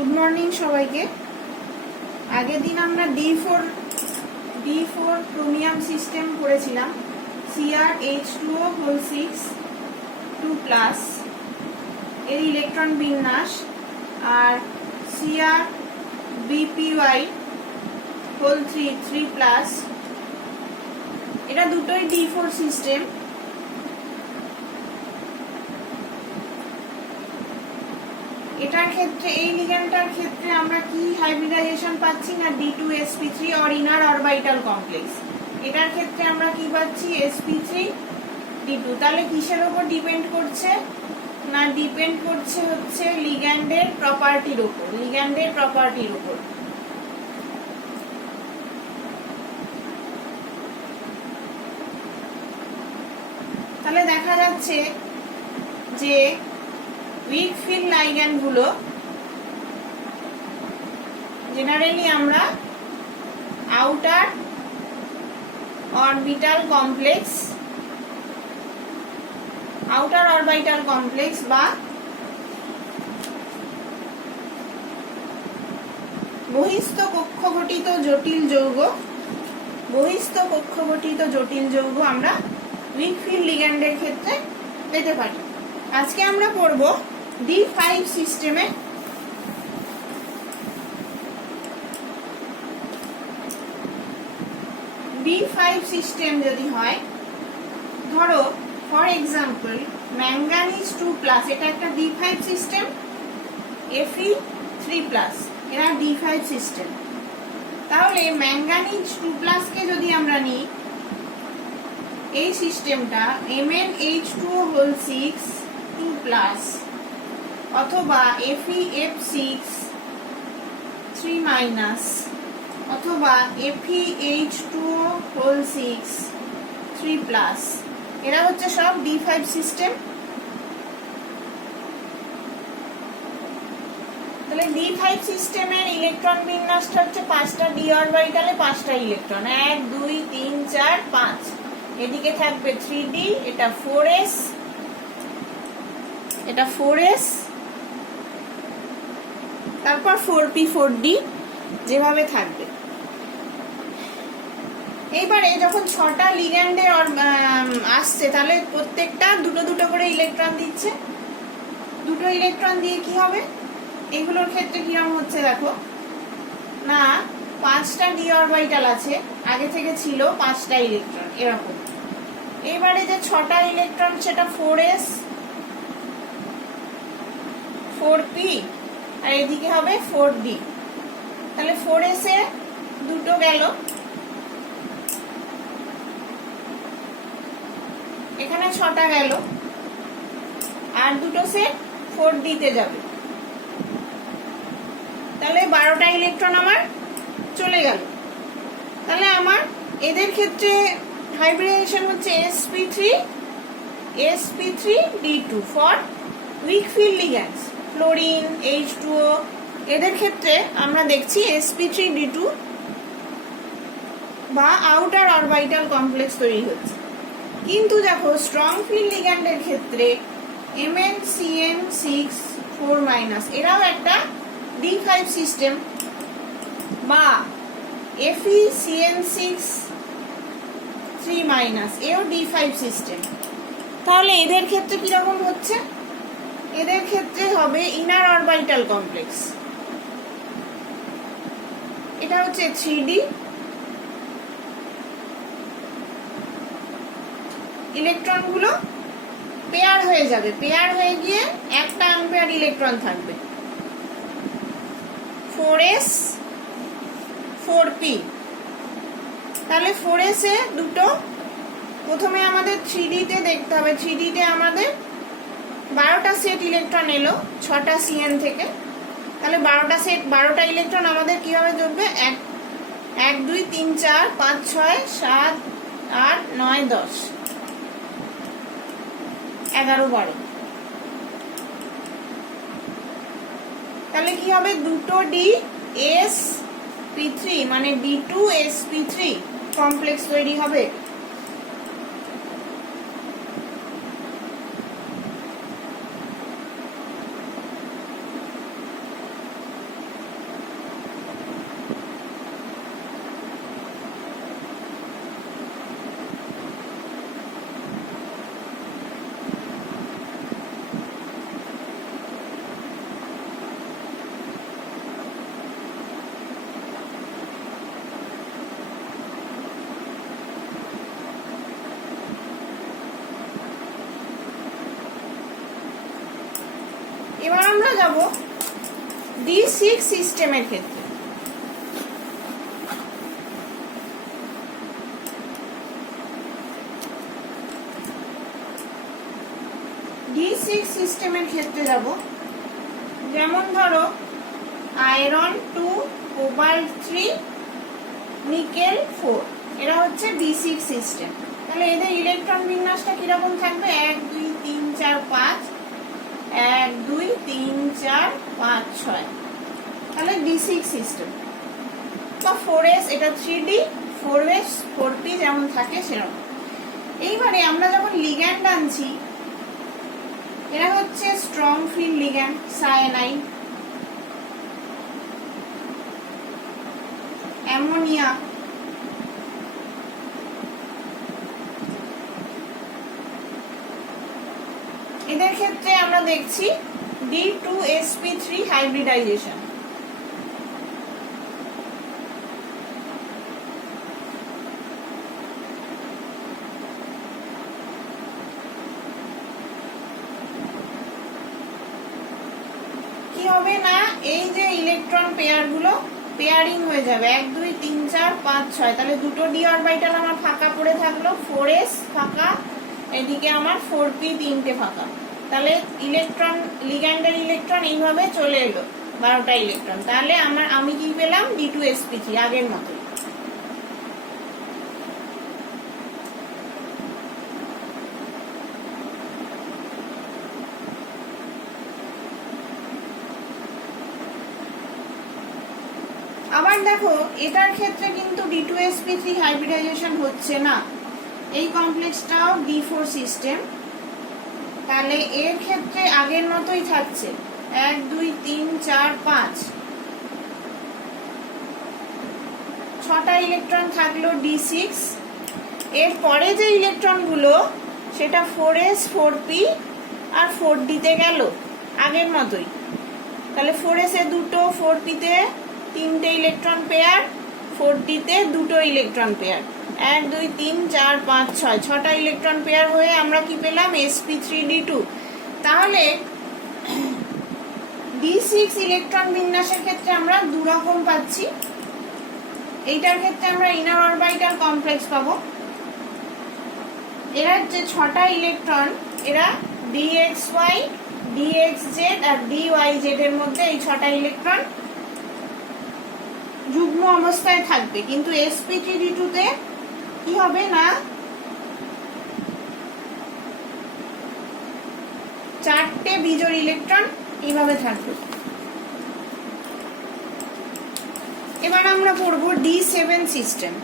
Good morning সবাইকে। আগের দিন আমরা D4 ক্রোমিয়াম সিস্টেম করেছিলাম। CrH2O হোল 6 2+ এর ইলেকট্রন বিন্যাস আর CrBpY হোল 3 এটা দুটোই D4 সিস্টেম। এটার ক্ষেত্রে এই লিগ্যান্ডটার ক্ষেত্রে আমরা কি হাইব্রিডাইজেশন পাচ্ছি না D2sp3 or inner orbital complex. এটার ক্ষেত্রে আমরা কি পাচ্ছি sp3d2। তাহলে কিসের উপর ডিপেন্ড করছে না ডিপেন্ড করছে হচ্ছে লিগ্যান্ডের প্রপার্টির উপর। তাহলে দেখা যাচ্ছে যে উইক ফিল্ড লাইগ্যান্ড গুলো জেনারেলি আমরা আউটার অরবিটাল কমপ্লেক্স বা বহিস্থ কক্ষগঠিত জটিল যৌগ আমরা উইক ফিল্ড লিগ্যান্ডের ক্ষেত্রে পেতে পারি। আজকে আমরা পড়ব D5 সিস্টেমে D5 সিস্টেম যদি হয়, ধরো ফর এক্সাম্পল ম্যাঙ্গানিজ 2+, এটা একটা D5 সিস্টেম, Fe3+, এরা D5 সিস্টেম। তাহলে ম্যাঙ্গানিজ 2+ কে যদি আমরা নিই, এই সিস্টেমটা MnH2O হোল 6 2+ অথবা FeF6 3- অথবা FeH2O হোল 6 3+, এরা হচ্ছে সব D5 সিস্টেম। তাহলে D5 সিস্টেমের ইলেকট্রন বিন্যাসটা হচ্ছে 5টা d অরবিটালে 5টা ইলেকট্রন, 1 2 3 4 5। এদিকে থাকবে 3d, এটা 4s, তারপর 4p 4d যেভাবে থাকবে। এইবারে যখন 6টা লিগ্যান্ডে আসছে, তাহলে প্রত্যেকটা দুটো করে ইলেকট্রন দিচ্ছে। দুটো ইলেকট্রন দিয়ে কি হবে, এগুলোর ক্ষেত্রে কিরকম হচ্ছে দেখো না, 5টা d অরবিটাল আছে, আগে থেকে ছিল 5টা ইলেকট্রন এরকম। এবারে যে 6টা ইলেকট্রন সেটা 4s 4p আর এদিকে হবে 4d। তাহলে 4s এ দুটো গেল, এখানে 6টা গেল, আর দুটো সেট 4d তে যাবে। তাহলে 12টা ইলেকট্রন আমার চলে গেল। তাহলে আমার এদের ক্ষেত্রে হাইব্রিডাইজেশন হচ্ছে sp3d2 for weak field ligands, fluorine H2O। এদের ক্ষেত্রে আমরা দেখছি sp3d2 বা আউটার অরবিটাল কমপ্লেক্স তৈরি হচ্ছে। কিন্তু দেখো স্ট্রং ফিল্ড লিগ্যান্ডের ক্ষেত্রে MnCN6 4-, এরাও একটা D5 সিস্টেম, বা FeCN6 3-, এও D5 সিস্টেম। তাহলে এদের ক্ষেত্রে কিরকম হচ্ছে, এদের ক্ষেত্রে হবে ইনার অরবিটাল কমপ্লেক্স। এটা হচ্ছে 3d, ইলেকট্রন গুলো পেয়ার হয়ে যাবে, পেয়ার হয়ে গিয়ে একটা আনপেয়ার ইলেকট্রন থাকবে, 4s 4p। তাহলে 4s এ দুটো, প্রথমে আমাদের 3d তে দেখতে হবে, 3d তে আমাদের 12টা সেট ইলেকট্রন এলো 6টা CN থেকে। তাহলে 12টা ইলেকট্রন আমাদের কিভাবে যোগবে, 1 2 3 4 5 6 7 8 9 10 11 12। তাহলে কি হবে, দুটো DsP3 মানে D2sp3 কমপ্লেক্স তৈরি হবে। আমরা যাব D6 সিস্টেমের ক্ষেত্রে। D6 সিস্টেমের ক্ষেত্রে যাব, যেমন ধরো আয়রন 2, কোবাল্ট 3, নিকেল 4, এরা হচ্ছে D6 সিস্টেম। তাহলে এদের ইলেকট্রন বিন্যাসটা কিরকম থাকবে? 1 2 3 4 5, 1 2 3 4 5 6, তাহলে D6 সিস্টেম। বা 4s, এটা 3D, 4s 4p যেমন থাকে সেরকম। এইবারে আমরা যখন লিগ্যান্ড আনছি, এরা হচ্ছে strong field ligand, cyanide, ammonia, এদের ক্ষেত্রে আমরা দেখছি D2sp3 হাইব্রিডাইজেশন। কি হবে না, এই যে ইলেকট্রন পেয়ার গুলো পেয়ারিং হয়ে যাবে, 1 2 3 4 5 6, তাহলে দুটো ডি অরবিটাল আমার ফাঁকা পড়ে থাকলো, 4s ফাঁকা, এদিকে আমার 4p 3টে ফাঁকা। তাহলে ইলেকট্রন, লিগ্যান্ডের ইলেকট্রন এইভাবে চলে এলো 12টা ইলেকট্রন। তাহলে আমি কি পেলাম? D2sp3 আগের মতো। আবার দেখো এটার ক্ষেত্রে কিন্তু D2sp3 হাইব্রিডাইজেশন হচ্ছে না, এই কমপ্লেক্সটাও D4 সিস্টেম। তাহলে এর ক্ষেত্রে আগের মতোই থাকছে, 1 2 3 4 5, 6টা ইলেকট্রন থাকলো D6। এর পরে যে ইলেকট্রনগুলো সেটা 4s 4p আর 4d তে গেল আগের মতোই। তাহলে 4s এ দুটো, 4p তে 3টে ইলেকট্রন পেয়ার, 4d তে দুটো ইলেকট্রন পেয়ার, 1 2 3 4 5 6, 6টা ইলেকট্রন পেয়ার হয়ে আমরা কি পেলাম? sp3d2। তাহলে D6 ইলেকট্রন বিন্যাসের ক্ষেত্রে আমরা দু রকম পাচ্ছি। এইটার ক্ষেত্রে আমরা ইনার অরবিটাল কমপ্লেক্স পাবো। এরা যে 6টা ইলেকট্রন, এরা dxy, dxz আর dyz এর মধ্যে এই 6টা ইলেকট্রন যুগ্ম অবস্থায় থাকবে, কিন্তু sp3d2 তে কি হবে না, 4টে বিজোড় ইলেকট্রন এইভাবে থাকবে। এবার আমরা পড়ব D7 system.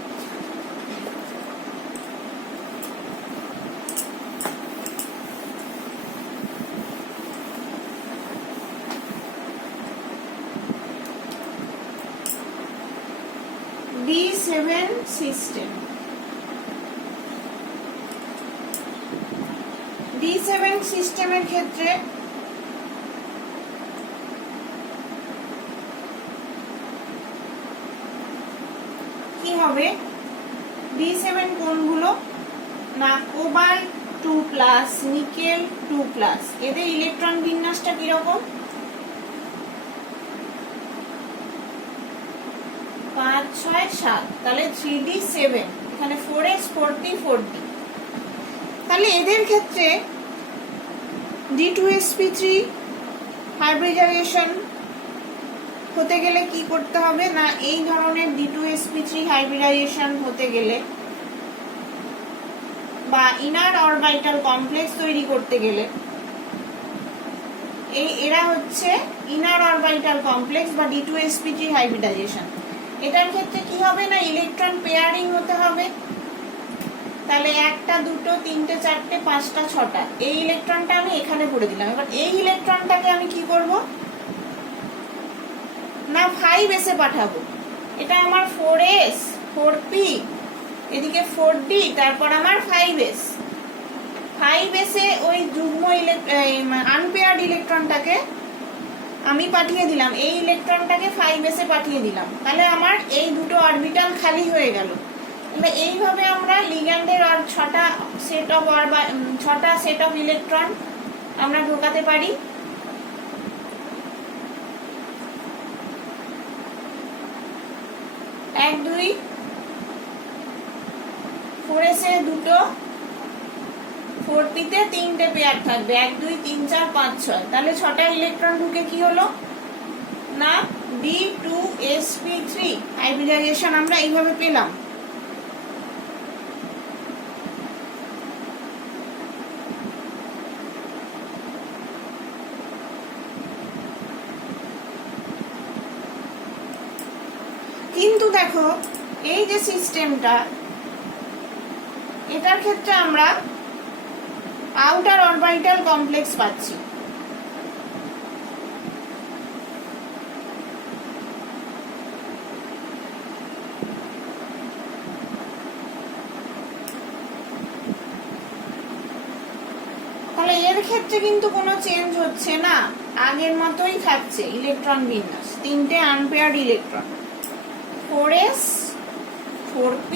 D7 system, D7 সিস্টেমের ক্ষেত্রে কি হবে? D7 কোনগুলো না, কোবাল্ট 2+, নিকেল 2+, এদের ইলেকট্রন বিন্যাসটা কিরকম? 5 6 7, তাহলে 3d7, এখানে 4s 4p 4d। তাহলে এদের ক্ষেত্রে D2sp3 হাইব্রিডাইজেশন হতে গেলে কি করতে হবে না, এই ধরনের D2sp3 হাইব্রিডাইজেশন হতে গেলে বা ইনার অরবিটাল কমপ্লেক্স তৈরি করতে গেলে, এরা হচ্ছে ইনার অরবিটাল কমপ্লেক্স বা D2sp3 হাইব্রিডাইজেশন। এটার ক্ষেত্রে কি হবে না, ইলেকট্রন পেয়ারিং হতে হবে। তাহলে 1টা 2টো 3টে 4টে 5টা 6টা, এই ইলেকট্রনটা আমি এখানে পড়ে দিলাম। এবার এই ইলেকট্রনটাকে আমি কি করব না, 5s এ পাঠাবো। এটা আমার 4s 4p, এদিকে 4d, তারপর আমার 5s। 5s এ ওই যুগ্ম আনপেয়ার্ড ইলেকট্রনটাকে আমি পাঠিয়ে দিলাম, এই ইলেকট্রনটাকে 5s এ পাঠিয়ে দিলাম। তাহলে আমার এই দুটো অরবিটাল খালি হয়ে গেল। তাহলে এইভাবে আমরা লিগ্যান্ডের আর 6টা সেট অফ ইলেকট্রন আমরা ঢোকাতে পারি। 1 2 4s এ দুটো, 4p তে তিনটে পেয়ার থাকবে, 1 2 3 4 5 6, তাহলে 6টা ইলেকট্রন ঢুকে কি হলো না D2sp3 হাইব্রিডাইজেশন আমরা এইভাবে পেলাম। কিন্তু দেখো এই যে সিস্টেমটা, এটার ক্ষেত্রে আমরা আউটার অরবিটাল কমপ্লেক্স পাচ্ছি। তাহলে এর ক্ষেত্রে কিন্তু কোনো চেঞ্জ হচ্ছে না, আগের মতোই থাকছে ইলেকট্রন বিন্যাস, তিনটে unpaired electron, 4s 4p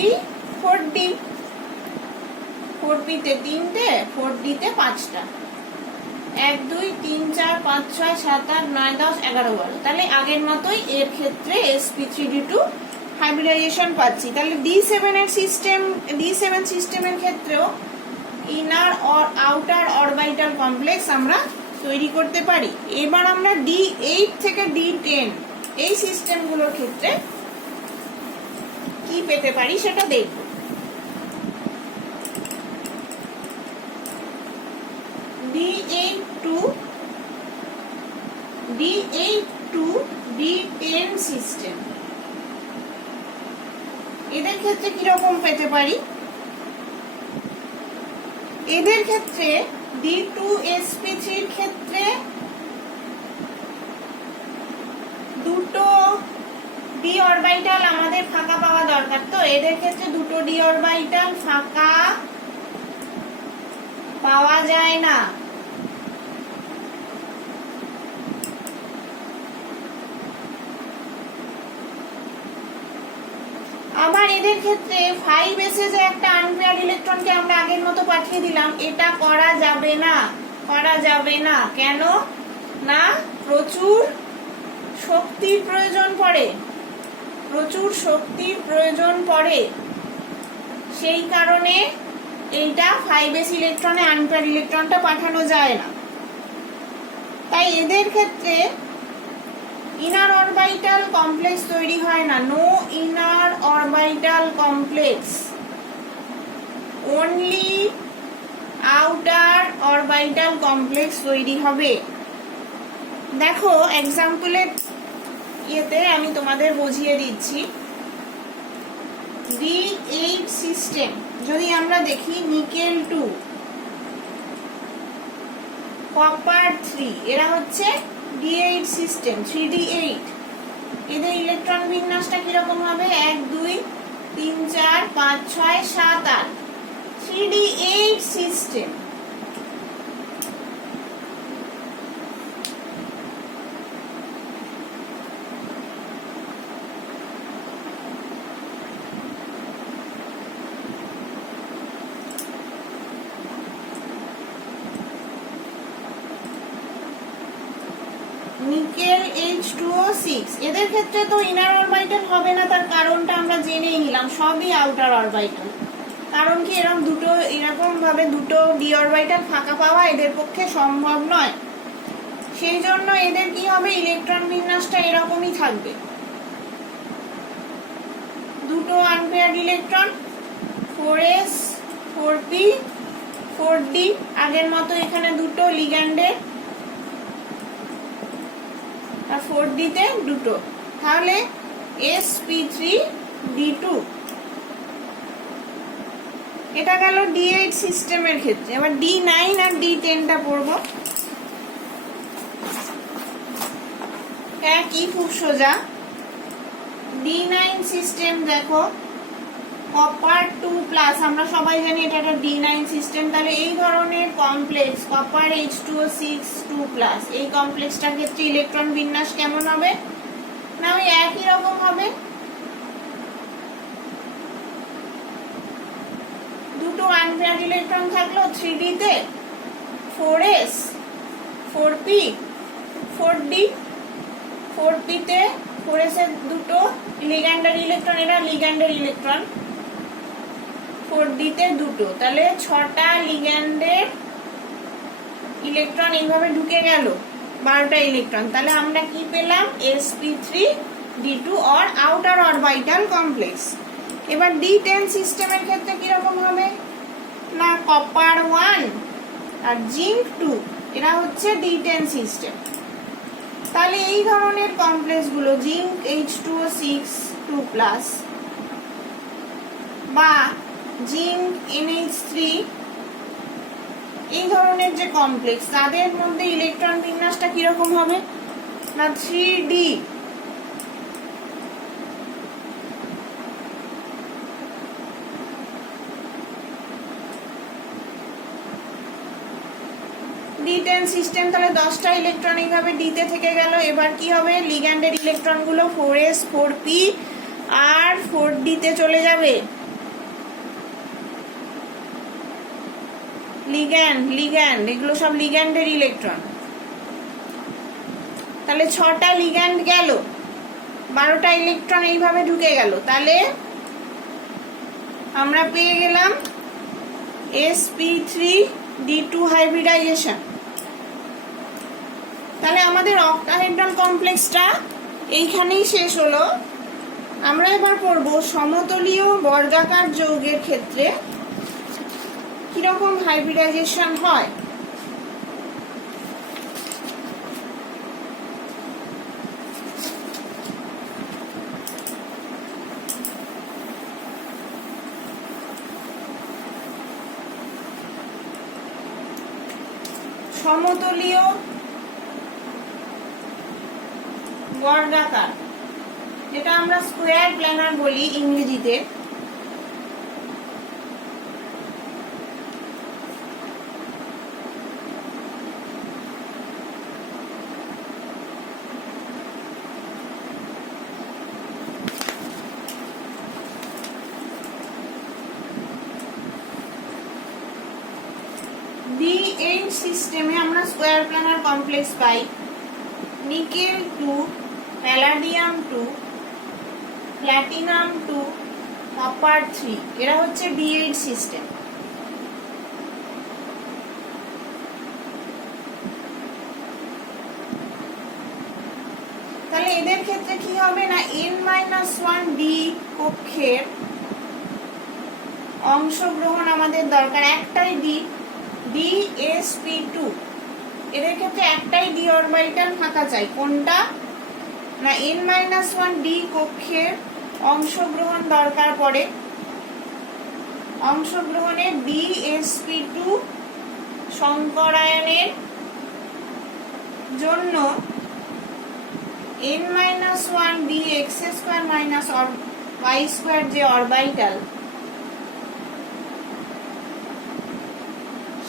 4d, 4p তে তিনটে, 4d তে পাঁচটা, 1 2 3 4 5 6 7 8 9 10 11 12, তাহলে আগের মতোই এর ক্ষেত্রে sp3d2 হাইব্রিডাইজেশন পাচ্ছি। তাহলে D7 এর সিস্টেম, D7 সিস্টেমের ক্ষেত্রেও inner or outer orbital complex আমরা তৈরি করতে পারি। এবার আমরা D8 থেকে D10 এই সিস্টেমগুলোর ক্ষেত্রে কি পেতে পারি সেটা দেখব। D8 to D10 সিস্টেম, এদের ক্ষেত্রে কিরকম পেতে পারি? এদের ক্ষেত্রে D2sp3 এর ক্ষেত্রে দুটো ডি অরবিটাল আমাদের ফাঁকা পাওয়া দরকার, তো এদের ক্ষেত্রে দুটো ডি অরবিটাল ফাঁকা পাওয়া যায় না। আবার এদের ক্ষেত্রে 5s এ যে একটা আনপেয়ার্ড ইলেকট্রনকে আমরা আগের মতো পাঠিয়ে দিলাম, এটা করা যাবে না, করা যাবে না। কেন না? প্রচুর শক্তির প্রয়োজন পড়ে, প্রচুর শক্তির প্রয়োজন পড়ে, সেই কারণে এইটা 5s ইলেকট্রনে আনপেয়ার্ড ইলেকট্রনটা পাঠানো যায় না। তাই এদের ক্ষেত্রে ইনার অরবিটাল কমপ্লেক্স তৈরি হয় না, no inner orbital complex, only outer orbital complex তৈরি হবে। দেখো এক্সাম্পলের ইয়েতে আমি তোমাদের বুঝিয়ে দিচ্ছি। D8 সিস্টেম যদি আমরা দেখি, নিকেল 2 কপার 3, এরা হচ্ছে D8 সিস্টেম, 3D8। এদের ইলেকট্রন বিন্যাসটা কিরকম হবে? 1 2 3 4 5 6 7 8, 3D8 সিস্টেম। নিকেল H2O6, এদের ক্ষেত্রে তো ইনার অরবিটাল হবে না, তার কারণটা আমরা জেনেই নিলাম, সবই আউটার অরবিটাল। কারণ কি, এরকম ভাবে দুটো ডি অরবিটাল ফাঁকা পাওয়া এদের পক্ষে সম্ভব নয়, সেই জন্য এদের কি হবে, ইলেকট্রন বিন্যাসটা এরকমই থাকবে, দুটো unpaired electron, 4s 4p 4d, আগের মতো এখানে দুটো লিগ্যান্ডের, আর 4d তে দুটো, তাহলে sp3d2। এটা গেল D8 সিস্টেমের ক্ষেত্রে। এবার D9 আর D10টা পড়বো, একই খুব সোজা। D9 সিস্টেম দেখো, কপার 2+, আমরা সবাই জানি এটা একটা D9 সিস্টেম। তাহলে এই ধরনের কমপ্লেক্স কপার H2O6 2+, এই কমপ্লেক্সটার ক্ষেত্রে ইলেকট্রন বিন্যাস কেমন হবে না? ওই একই রকম হবে, দুটো আনপেয়ার্ড ইলেকট্রন থাকলো 3D তে, 4s 4p 4d, 4p তে 4s এর দুটো লিগ্যান্ডের ইলেকট্রন, এরা লিগ্যান্ডের ইলেকট্রন, 4d তে দুটো, তাহলে 6টা লিগ্যান্ডের ইলেকট্রন এইভাবে ঢুকে গেল, 12টা ইলেকট্রন। তাহলে আমরা কি পেলাম? sp3d2 or outer orbital complex. এবার d10 সিস্টেমের ক্ষেত্রে কিরকম হবে না, কপার 1 আর জিঙ্ক 2 এরা হচ্ছে d10 সিস্টেম। তাহলে এই ধরনের কমপ্লেক্স গুলো জিঙ্ক H2O6 2+ বা জিঙ্ক NH3 এই ধরনের যে কমপ্লেক্স, তাদের মধ্যে ইলেকট্রন বিন্যাসটা কিরকম হবে না 3d। d10 সিস্টেম, তাহলে 10টা ইলেকট্রন এইভাবে d তে থেকে গেল। এবার কি হবে, লিগ্যান্ডের ইলেকট্রন গুলো 4s 4p আর 4d তে চলে যাবে। লিগ্যান্ড এগুলো সব লিগ্যান্ডের ইলেকট্রন। তাহলে 6টা লিগ্যান্ড গেল, 12টা ইলেকট্রন এইভাবে ঢুকে গেল। তাহলে আমরা পেয়ে গেলাম sp3d2 হাইব্রিডাইজেশন। তাহলে আমাদের অক্টাহেড্রাল কমপ্লেক্সটা এইখানেই শেষ হলো। আমরা এবার পড়ব সমতলীয় বর্গাকার যৌগের ক্ষেত্রে কিরকম হাইব্রিডাইজেশন হয়। সমতলীয় বর্গাকার, যেটা আমরা স্কোয়ার প্ল্যানার বলি ইংরেজিতে, D8 সিস্টেমে আমরা স্কোয়ার প্ল্যানার কমপ্লেক্স পাই নিকেল 2 প্যালাডিয়াম 2 প্ল্যাটিনাম 2 কপার 3, এরা হচ্ছে D8 সিস্টেম। তাহলে এদের ক্ষেত্রে কি হবে না n-1d কক্ষের অংশগ্রহণ আমাদের দরকার, একটাই dsp2। এদের ক্ষেত্রে একটাই d অরবিটাল ফাঁকা চাই, কোনটা না n-1d কক্ষের অংশগ্রহণ দরকার পড়ে। অংশগ্রহণে dsp2 সংকরায়নের জন্য n-1d x² - y² যে অরবিটাল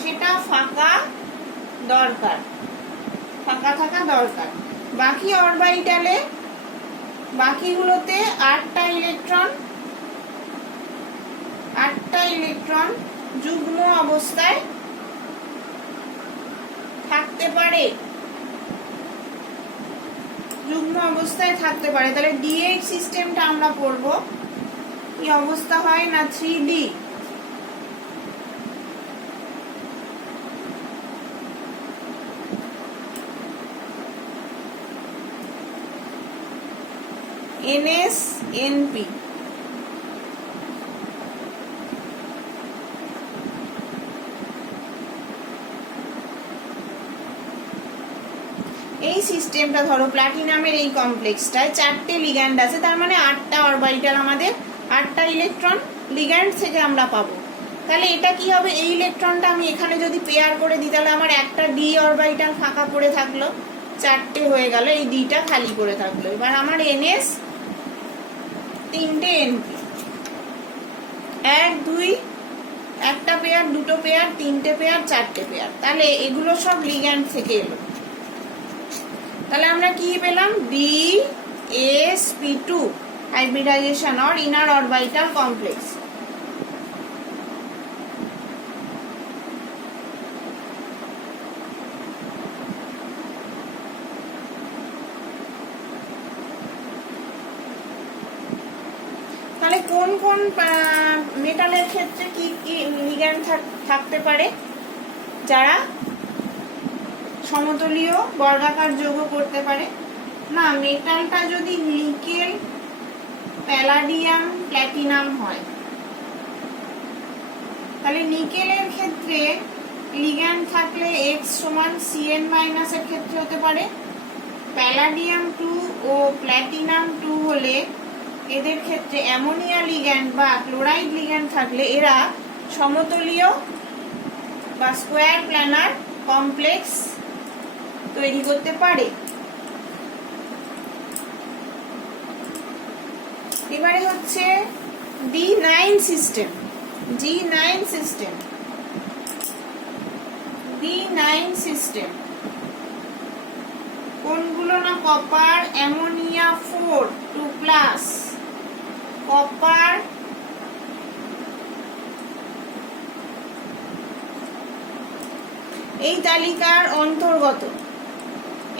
সেটা ফাঁকা দরকার, ফাঁকা থাকা দরকার। বাকি অরবিটালে বাকিগুলোতে 8টা ইলেকট্রন যুগ্ম অবস্থায় থাকতে পারে, তাহলে D8 সিস্টেমটা আমরা পড়ব কি অবস্থা হয় না 3D। NS-NP এই সিস্টেমটা ধরো প্লাটিনামের এই কমপ্লেক্সটায় 4টে লিগ্যান্ড আছে, তার মানে 8টা অরবিটাল, আমাদের 8টা ইলেকট্রন লিগ্যান্ড থেকে আমরা পাবো। তাহলে এটা কি হবে, এই ইলেকট্রনটা আমি এখানে যদি পেয়ার করে দিই তাহলে আমার একটা d অরবিটাল ফাঁকা পড়ে থাকলো, 4টে হয়ে গেল, এই dটা খালি পড়ে থাকলো। এবার আমার NS 3টে NP, 1 2 একটা পেয়ার, দুটো পেয়ার, 3টে পেয়ার, 4টে পেয়ার, তাহলে এগুলো সব লিগ্যান্ড থেকে এলো। তাহলে আমরা কি পেলাম dsp2 hybridization or inner orbital complex. তাহলে কোন কোন মেটালের ক্ষেত্রে কি কি লিগ্যান্ড থাকতে পারে যারা সমতলীয় বর্গাকার যৌগ করতে পারে? না, মেটালটা যদি নিকেল, প্যালাডিয়াম, প্ল্যাটিনাম হয়, তাহলে নিকেলের ক্ষেত্রে লিগ্যান্ড থাকলে X সমান Cn মাইনাস এর ক্ষেত্রে হতে পারে। প্যালাডিয়াম 2 ও প্ল্যাটিনাম 2 হলে এদের ক্ষেত্রে অ্যামোনিয়া লিগ্যান্ড বা ক্লোরাইড লিগ্যান্ড থাকলে এরা সমতলীয় বা স্কোয়ার প্ল্যানার কমপ্লেক্স তৈরি করতে পারে। এবারে হচ্ছে D9 সিস্টেম। D9 সিস্টেম কোনগুলো? না, কপার, অ্যামোনিয়া 4 2+, কপার, এই তালিকার অন্তর্গত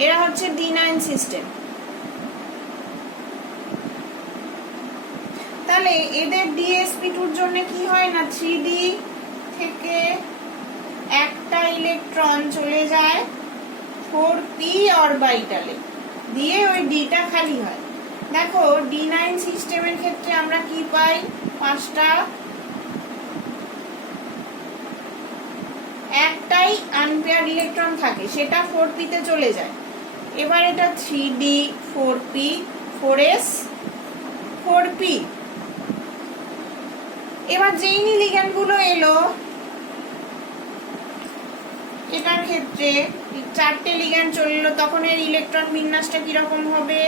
এরা হচ্ছে D9 সিস্টেম। তাহলে এদের DsP2 এর জন্য কি হয় না, 3D থেকে একটা ইলেকট্রন চলে যায় 4p অরবিটালে, দিয়ে ওই ডিটা খালি হয়। দেখো D9 সিস্টেমের ক্ষেত্রে আমরা কি পাই, 5টা, একটাই আনপেয়ার ইলেকট্রন থাকে, সেটা 4p তে চলে যায়। এবার এটা 3d 4p 4s 4p। এবার যেই লিগ্যান্ড গুলো এলো এটার ক্ষেত্রে 4টে লিগ্যান্ড চলে এলো, তখন এর ইলেকট্রন বিন্যাসটা কিরকম হবে?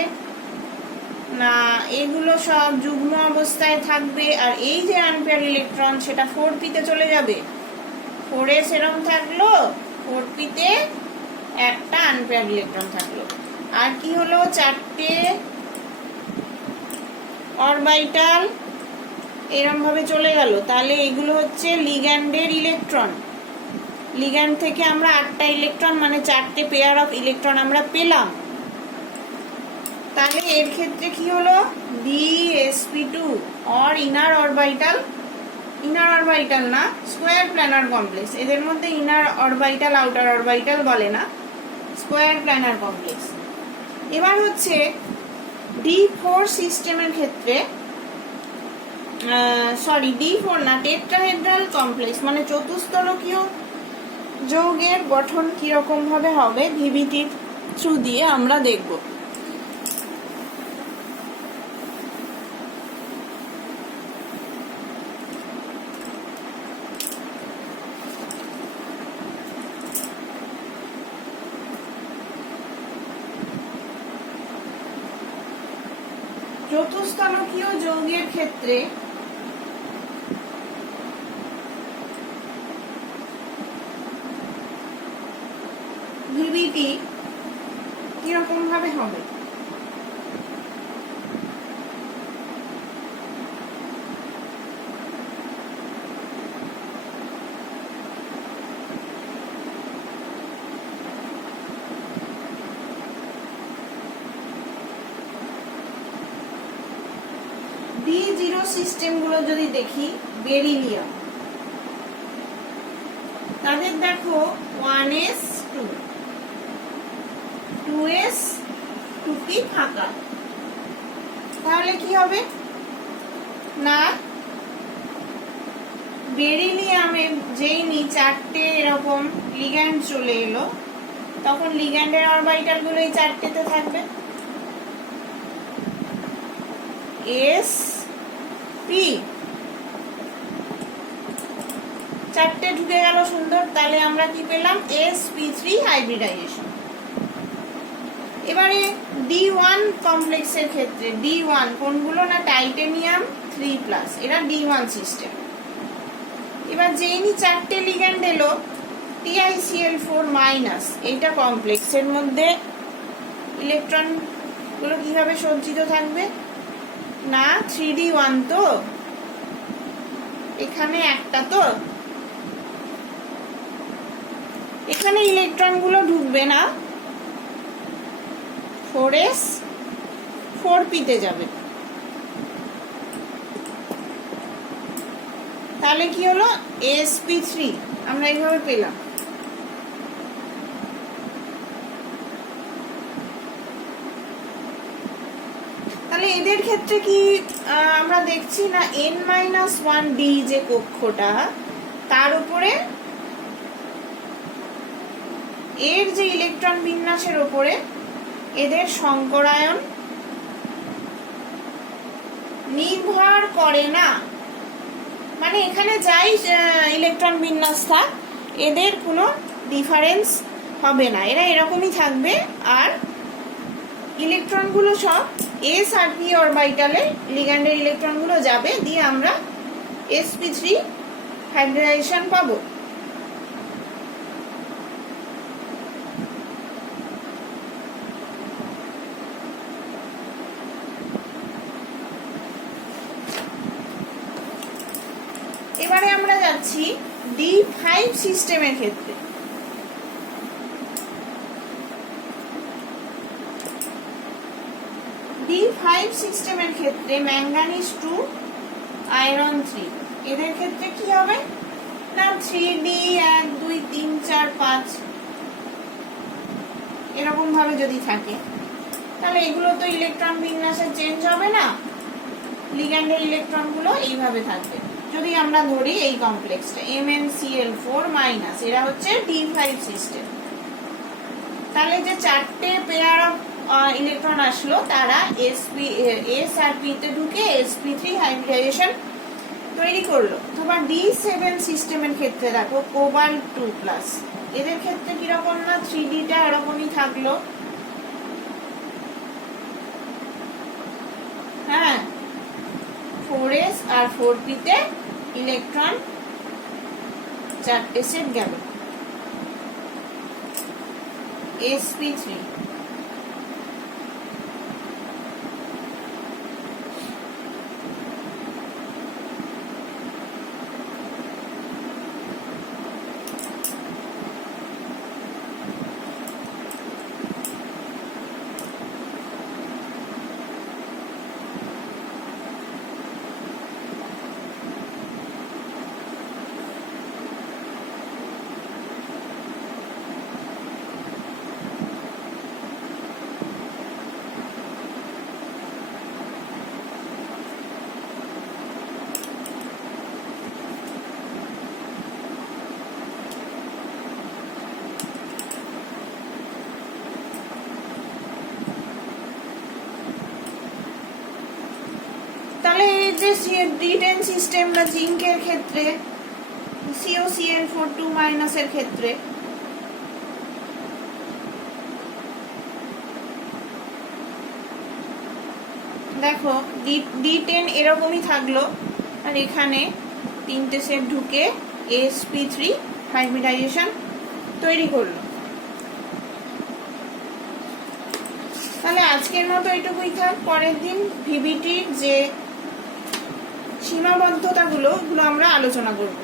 না, এগুলো সব যুগ্ম অবস্থায় থাকবে, আর এই যে আনপেয়ার ইলেকট্রন সেটা 4p তে চলে যাবে। 4s এরকম থাকলো, 4p তে একটা আনপেয়ার ইলেকট্রন থাকলো। আর কি হলো, 4টে অরবিটাল এরকম ভাবে চলে গেল। তাহলে এগুলো হচ্ছে লিগ্যান্ডের ইলেকট্রন। লিগ্যান্ড থেকে আমরা 8টা ইলেকট্রন মানে 4টে পেয়ার অফ ইলেকট্রন আমরা পেলাম। তাহলে এর ক্ষেত্রে কি হলো, DsP2 অর ইনার অরবিটাল না, স্কোয়ার প্ল্যানার কমপ্লেক্স। এদের মধ্যে ইনার অরবিটাল আউটার অরবিটাল বলে না, স্কোয়ার প্ল্যানার কমপ্লেক্স। এবার হচ্ছে D4 সিস্টেমের ক্ষেত্রে D4 না, টেট্রাহেড্রাল কমপ্লেক্স মানে চতুস্তলকীয় যৌগের গঠন কিরকম ভাবে হবে ভিভিটির থ্রু দিয়ে আমরা দেখব। চতুস্তলকীয় যৌগের ক্ষেত্রে ভিভিটি কিরকম ভাবে হবে? D0 সিস্টেম গুলো যদি দেখি, বেরিলিয়াম, তাদের দেখো 1s 2s 2p ফাঁকা। তাহলে কি হবে না, বেরিলিয়ামে যেই 4টে এরকম লিগ্যান্ড চলে এলো, তখন লিগ্যান্ডের অরবিটাল গুলো এই 4টেতে থাকবে। sp 4টে ঢুকে গেল, সুন্দর। তাহলে আমরা কি পেলাম, sp3 হাইব্রিডাইজেশন। এবারে D1 কমপ্লেক্সের ক্ষেত্রে D1 কোনগুলো না, টাইটেনিয়াম 3+, এরা D1 সিস্টেম। এবার যেই 4টে লিগ্যান্ড এলো TiCl4-, এইটা কমপ্লেক্সের মধ্যে ইলেকট্রন গুলো কিভাবে সজ্জিত থাকবে না, 3d1 তো, এখানে একটা, তো এখানে ইলেকট্রন গুলো ঢুকবে না, 4s 4p তে যাবে। তাহলে কি হলো, sp3 আমরা এইভাবে পেলাম। তাহলে এদের ক্ষেত্রে কি আমরা দেখছি না n-1d যে কক্ষটা, তার উপরে এর যে ইলেকট্রন বিন্যাসের উপরে এদের সংকরায়ন নির্ভর করে না। মানে এখানে যাই ইলেকট্রন বিন্যাস থাক, এদের কোনো ডিফারেন্স হবে না, এরা এরকমই থাকবে। আর ইলেকট্রনগুলো সব s আর p অরবিটালে লিগ্যান্ডের ইলেকট্রনগুলো যাবে, দিয়ে আমরা sp3 হাইব্রিডাইজেশন পাবো। এবারে আমরা যাচ্ছি D5 সিস্টেমের ক্ষেত্রে। D5 সিস্টেমের ক্ষেত্রে ম্যাঙ্গানিজ 2 আয়রন 3, এদের ক্ষেত্রে কি হবে না 3D 1 2 3 4 5 এরকম ভাবে যদি থাকে, তাহলে এগুলো তো ইলেকট্রন বিন্যাসে চেঞ্জ হবে না, লিগ্যান্ডের ইলেকট্রনগুলো এইভাবে থাকবে। যদি আমরা ধরি এই কমপ্লেক্সটা MnCl4-, এরা হচ্ছে D5 সিস্টেম। তাহলে যে চারটে পেয়ার অফ ইলেকট্রন আসলো, তারা s আর p তে ঢুকে sp3 হাইব্রিডাইজেশন তৈরি করলো। অথবা D7 সিস্টেমের ক্ষেত্রে দেখো কোবাল্ট 2+, এদের ক্ষেত্রে কিরকম না 3D টা এরকমই থাকলো। হ্যাঁ, 4s আর 4p তে ইলেকট্রন চারটে সেট গেল, sp3। তাহলে এই যে D10 সিস্টেম বা জিঙ্কের ক্ষেত্রে COCl4-2- এর ক্ষেত্রে দেখো D10 এরকমই থাকলো, আর এখানে তিনটে সেট ঢুকে sp3 হাইব্রিডাইজেশন তৈরি করলো। তাহলে আজকের মতো এটুকুই থাক। পরের দিন ভিবিটির যে সীমাবদ্ধতাগুলো আমরা আলোচনা করব।